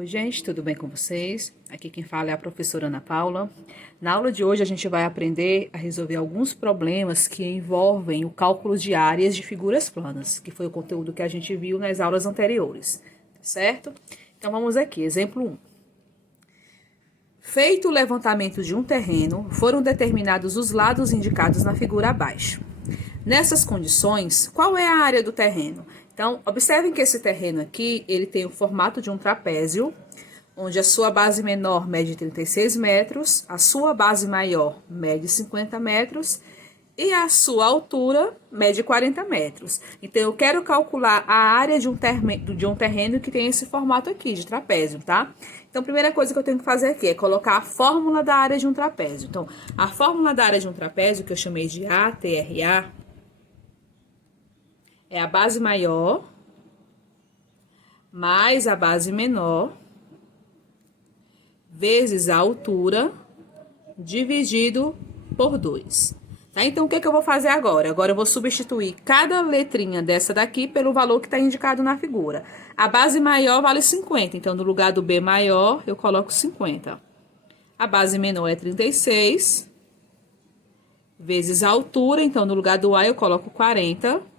Oi, gente, tudo bem com vocês? Aqui quem fala é a professora Ana Paula. Na aula de hoje a gente vai aprender a resolver alguns problemas que envolvem o cálculo de áreas de figuras planas, que foi o conteúdo que a gente viu nas aulas anteriores, certo? Então vamos aqui, exemplo 1. Feito o levantamento de um terreno, foram determinados os lados indicados na figura abaixo. Nessas condições, qual é a área do terreno? Então, observem que esse terreno aqui, ele tem o formato de um trapézio, onde a sua base menor mede 36 metros, a sua base maior mede 50 metros e a sua altura mede 40 metros. Então, eu quero calcular a área de um terreno que tem esse formato aqui, de trapézio, tá? Então, a primeira coisa que eu tenho que fazer aqui é colocar a fórmula da área de um trapézio. Então, a fórmula da área de um trapézio, que eu chamei de ATRA, é a base maior mais a base menor vezes a altura dividido por 2. Tá? Então, o que eu vou fazer agora? Agora eu vou substituir cada letrinha dessa daqui pelo valor que está indicado na figura. A base maior vale 50, então no lugar do B maior eu coloco 50. A base menor é 36 vezes a altura, então no lugar do A eu coloco 40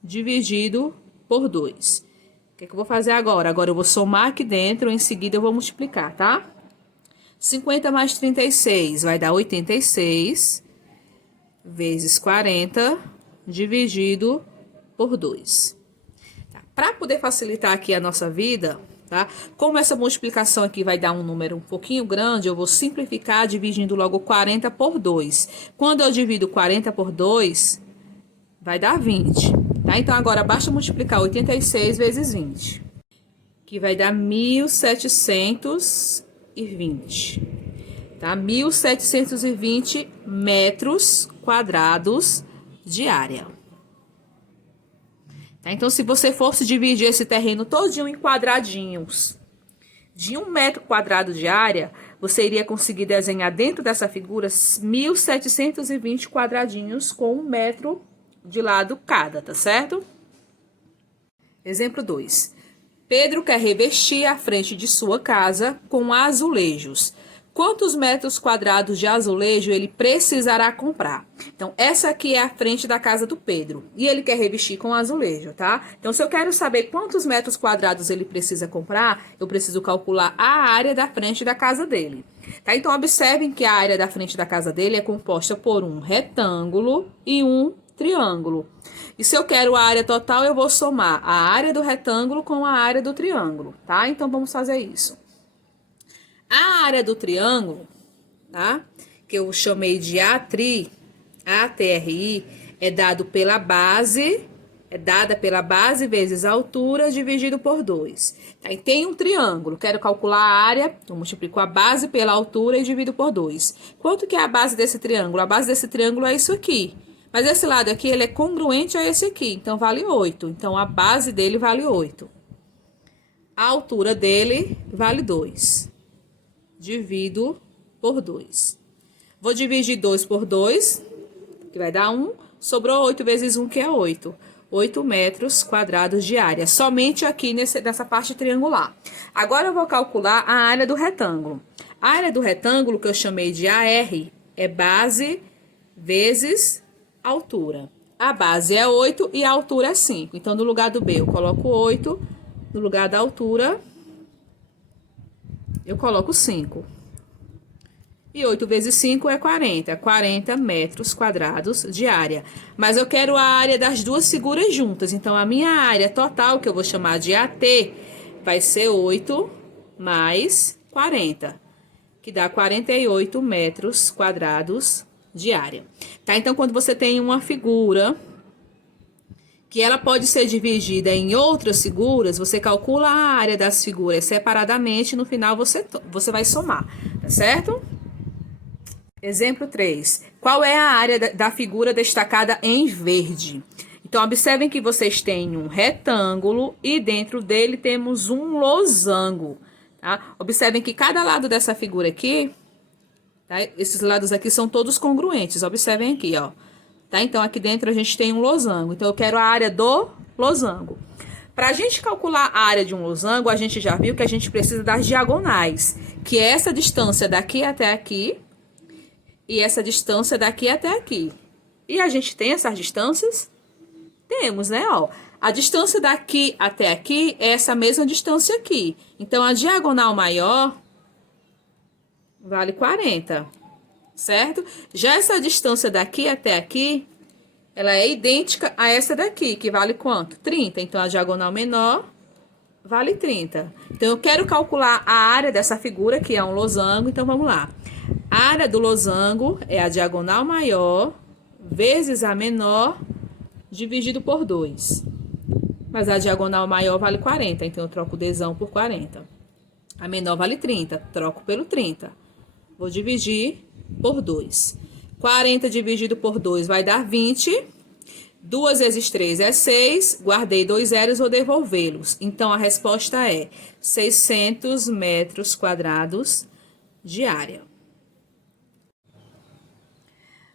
dividido por 2. O que eu vou fazer agora? Agora eu vou somar aqui dentro, em seguida eu vou multiplicar, tá? 50 mais 36 vai dar 86 vezes 40 dividido por 2. Tá? Para poder facilitar aqui a nossa vida, tá? Como essa multiplicação aqui vai dar um número um pouquinho grande, eu vou simplificar dividindo logo 40 por 2. Quando eu divido 40 por 2, vai dar 20. Tá? Então, agora basta multiplicar 86 vezes 20, que vai dar 1.720, tá? 1.720 metros quadrados de área. Tá? Então, se você fosse dividir esse terreno todinho em quadradinhos de 1 metro quadrado de área, você iria conseguir desenhar dentro dessa figura 1.720 quadradinhos com 1 metro de lado cada, tá certo? Exemplo 2. Pedro quer revestir a frente de sua casa com azulejos. Quantos metros quadrados de azulejo ele precisará comprar? Então, essa aqui é a frente da casa do Pedro. E ele quer revestir com azulejo, tá? Então, se eu quero saber quantos metros quadrados ele precisa comprar, eu preciso calcular a área da frente da casa dele. Tá? Então, observem que a área da frente da casa dele é composta por um retângulo e um triângulo. E se eu quero a área total, eu vou somar a área do retângulo com a área do triângulo, tá? Então, vamos fazer isso. A área do triângulo, tá? Que eu chamei de ATRI, é dada pela base vezes a altura dividido por 2. Tá? E tem um triângulo, quero calcular a área, eu multiplico a base pela altura e divido por 2. Quanto que é a base desse triângulo? A base desse triângulo é isso aqui. Mas esse lado aqui, ele é congruente a esse aqui, então vale 8. Então, a base dele vale 8. A altura dele vale 2. Divido por 2. Vou dividir 2 por 2, que vai dar 1. Sobrou 8 vezes 1, que é 8. 8 metros quadrados de área, somente aqui nessa parte triangular. Agora, eu vou calcular a área do retângulo. A área do retângulo, que eu chamei de AR, é base vezes altura. A base é 8 e a altura é 5. Então, no lugar do B, eu coloco 8. No lugar da altura, eu coloco 5. E 8 vezes 5 é 40. 40 metros quadrados de área. Mas eu quero a área das duas figuras juntas. Então, a minha área total, que eu vou chamar de AT, vai ser 8 mais 40, que dá 48 metros quadrados de área. Tá? Então, quando você tem uma figura que ela pode ser dividida em outras figuras, você calcula a área das figuras separadamente, no final você vai somar, tá certo? Exemplo 3. Qual é a área da figura destacada em verde? Então, observem que vocês têm um retângulo e dentro dele temos um losango, tá? Observem que cada lado dessa figura aqui, tá? Esses lados aqui são todos congruentes, observem aqui, ó. Tá? Então, aqui dentro a gente tem um losango. Então, eu quero a área do losango. Para a gente calcular a área de um losango, a gente já viu que a gente precisa das diagonais, que é essa distância daqui até aqui e essa distância daqui até aqui. E a gente tem essas distâncias? Temos, né? Ó, a distância daqui até aqui é essa mesma distância aqui. Então, a diagonal maior vale 40, certo? Já essa distância daqui até aqui, ela é idêntica a essa daqui, que vale quanto? 30. Então, a diagonal menor vale 30. Então, eu quero calcular a área dessa figura, que é um losango. Então, vamos lá. A área do losango é a diagonal maior vezes a menor dividido por 2. Mas a diagonal maior vale 40, então eu troco o Dzão por 40. A menor vale 30, troco pelo 30. Vou dividir por 2. 40 dividido por 2 vai dar 20. 2 vezes 3 é 6. Guardei 2 zeros, vou devolvê-los. Então, a resposta é 600 metros quadrados de área.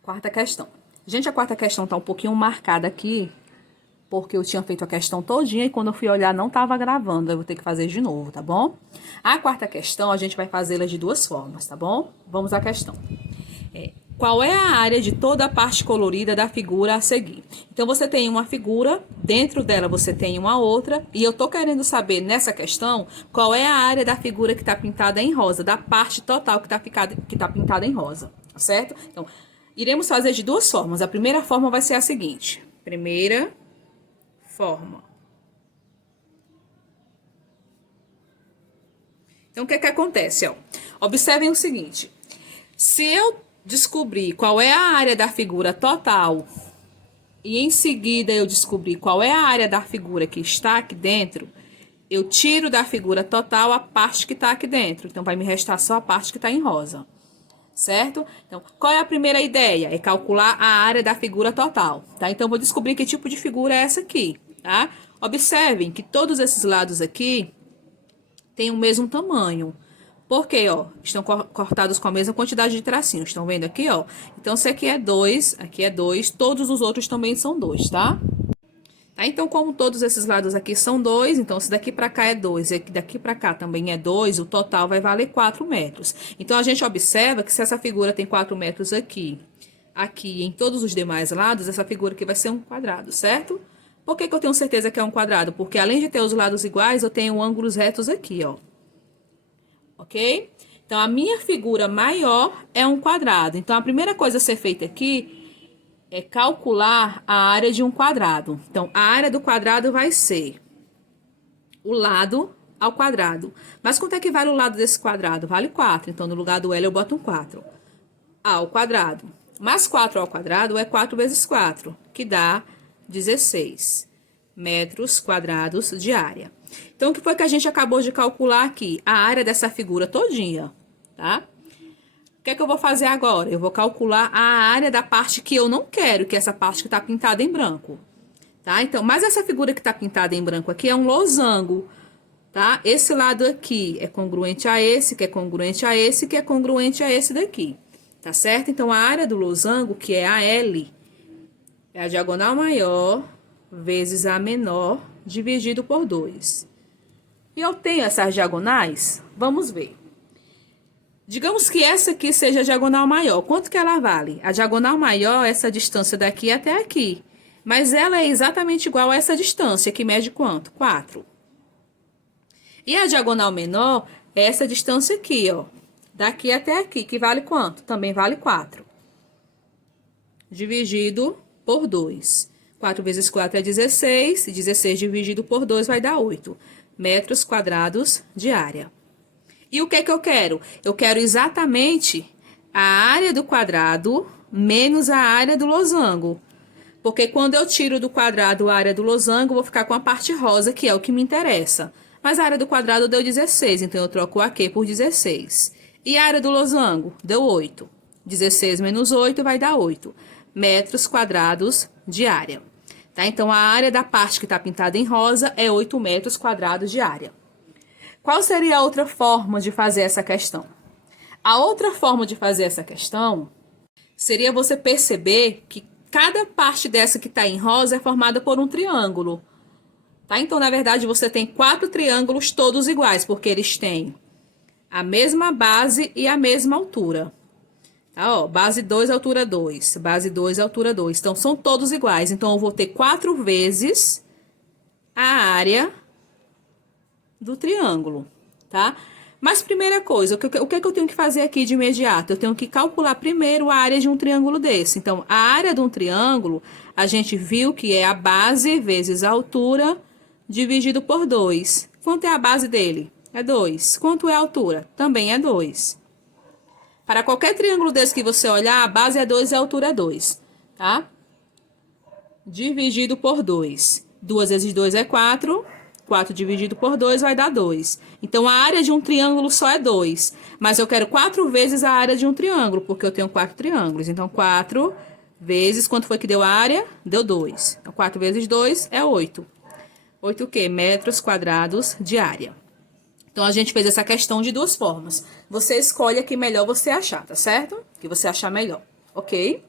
Quarta questão. Gente, a quarta questão está um pouquinho marcada aqui, porque eu tinha feito a questão todinha e quando eu fui olhar não estava gravando. Eu vou ter que fazer de novo, tá bom? A quarta questão, a gente vai fazê-la de duas formas, tá bom? Vamos à questão. Qual é a área de toda a parte colorida da figura a seguir? Então, você tem uma figura, dentro dela você tem uma outra, e eu tô querendo saber nessa questão qual é a área da figura que está pintada em rosa, da parte total que tá pintada em rosa, certo? Então, iremos fazer de duas formas. A primeira forma vai ser a seguinte. Primeira forma. Então, o que é que acontece? Ó? Observem o seguinte. Se eu descobrir qual é a área da figura total e em seguida eu descobrir qual é a área da figura que está aqui dentro, eu tiro da figura total a parte que está aqui dentro. Então, vai me restar só a parte que está em rosa. Certo? Então, qual é a primeira ideia? É calcular a área da figura total, tá? Então, vou descobrir que tipo de figura é essa aqui, tá? Observem que todos esses lados aqui têm o mesmo tamanho. Por quê, ó? Estão cortados com a mesma quantidade de tracinhos. Estão vendo aqui, ó? Então, se aqui é 2, todos os outros também são 2, tá? Tá? Então, como todos esses lados aqui são 2, então se daqui para cá é 2 e daqui para cá também é 2, o total vai valer 4 metros. Então, a gente observa que se essa figura tem 4 metros aqui e em todos os demais lados, essa figura aqui vai ser um quadrado, certo? Por que que eu tenho certeza que é um quadrado? Porque além de ter os lados iguais, eu tenho ângulos retos aqui, ó. Ok? Então, a minha figura maior é um quadrado. Então, a primeira coisa a ser feita aqui é calcular a área de um quadrado. Então, a área do quadrado vai ser o lado ao quadrado. Mas quanto é que vale o lado desse quadrado? Vale 4. Então, no lugar do L eu boto um 4. A ao quadrado. Mas 4 ao quadrado é 4 vezes 4, que dá 16 metros quadrados de área. Então, o que foi que a gente acabou de calcular aqui? A área dessa figura todinha, tá? O que é que eu vou fazer agora? Eu vou calcular a área da parte que eu não quero, que é essa parte que está pintada em branco, tá? Então, mas essa figura que está pintada em branco aqui é um losango, tá? Esse lado aqui é congruente a esse, que é congruente a esse, que é congruente a esse daqui, tá certo? Então, a área do losango, que é a L, é a diagonal maior vezes a menor dividido por 2. E eu tenho essas diagonais? Vamos ver. Digamos que essa aqui seja a diagonal maior. Quanto que ela vale? A diagonal maior é essa distância daqui até aqui. Mas ela é exatamente igual a essa distância, que mede quanto? 4. E a diagonal menor é essa distância aqui, ó. Daqui até aqui, que vale quanto? Também vale 4. Dividido por 2. 4 vezes 4 é 16. 16 dividido por 2 vai dar 8 metros quadrados de área. E o que é que eu quero? Eu quero exatamente a área do quadrado menos a área do losango. Porque quando eu tiro do quadrado a área do losango, eu vou ficar com a parte rosa, que é o que me interessa. Mas a área do quadrado deu 16, então eu troco o aqui por 16. E a área do losango? Deu 8. 16 menos 8 vai dar 8 metros quadrados de área. Tá? Então, a área da parte que está pintada em rosa é 8 metros quadrados de área. Qual seria a outra forma de fazer essa questão? A outra forma de fazer essa questão seria você perceber que cada parte dessa que está em rosa é formada por um triângulo. tá? Então, na verdade, você tem 4 triângulos todos iguais, porque eles têm a mesma base e a mesma altura. Tá, ó, base 2, altura 2. Base 2, altura 2. Então, são todos iguais. Então, eu vou ter 4 vezes a área do triângulo, tá? Mas, primeira coisa, o que é que eu tenho que fazer aqui de imediato? Eu tenho que calcular primeiro a área de um triângulo desse. Então, a área de um triângulo, a gente viu que é a base vezes a altura dividido por 2. Quanto é a base dele? É 2. Quanto é a altura? Também é 2. Para qualquer triângulo desse que você olhar, a base é 2 e a altura é 2, tá? Dividido por 2. 2 vezes 2 é 4. 4 dividido por 2 vai dar 2. Então, a área de um triângulo só é 2. Mas eu quero 4 vezes a área de um triângulo, porque eu tenho 4 triângulos. Então, 4 vezes, quanto foi que deu a área? Deu 2. Então, 4 vezes 2 é 8. 8 o quê? Metros quadrados de área. Então, a gente fez essa questão de 2 formas. Você escolhe a que melhor você achar, tá certo? Que você achar melhor, ok?